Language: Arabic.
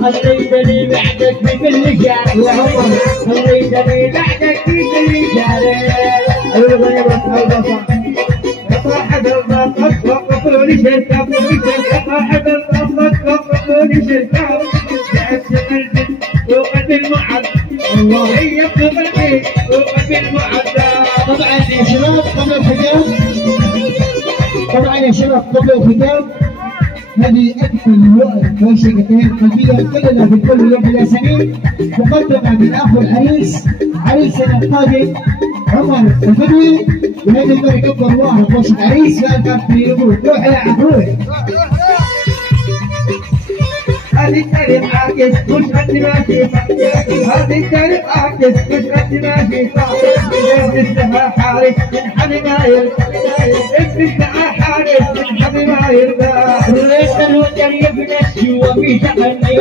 خليتني بعدك في كل شارع خليتني بعدك في كل شارع ايوه يا بس صاحب الضغط وقفوني شركه صاحب الضغط وقفوني شركه جعلت المسجد وقت المعد هي قبلتي وقت المعد. طبعا يا شباب قبل الختام قبل الختام هذه أجمل وشقتين قلبية كلنا في كل يوم الياسمين مقدمة من أخو العريس عريسنا القادم عمر البدوي وهذه المرة كبر الله وش العريس كان في يقول روح يا عبروح. هذه التاريخ عاكس مش قد ما شيطة هذه التاريخ عاكس مش قد ما شيطة ابنتها حارس من حد ما يرضى ابنتها حارس من حد ما يرضى ليس الوجه يبنى الشوى في تغني